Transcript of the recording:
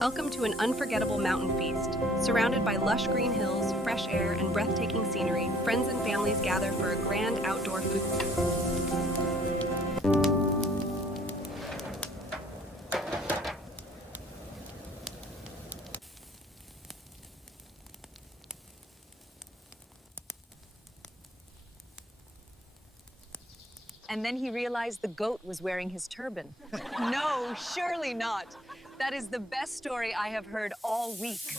Welcome to an unforgettable mountain feast. Surrounded by lush green hills, fresh air, and breathtaking scenery, friends and families gather for a grand outdoor food. And then he realized the goat was wearing his turban. No, surely not. That is the best story I have heard all week.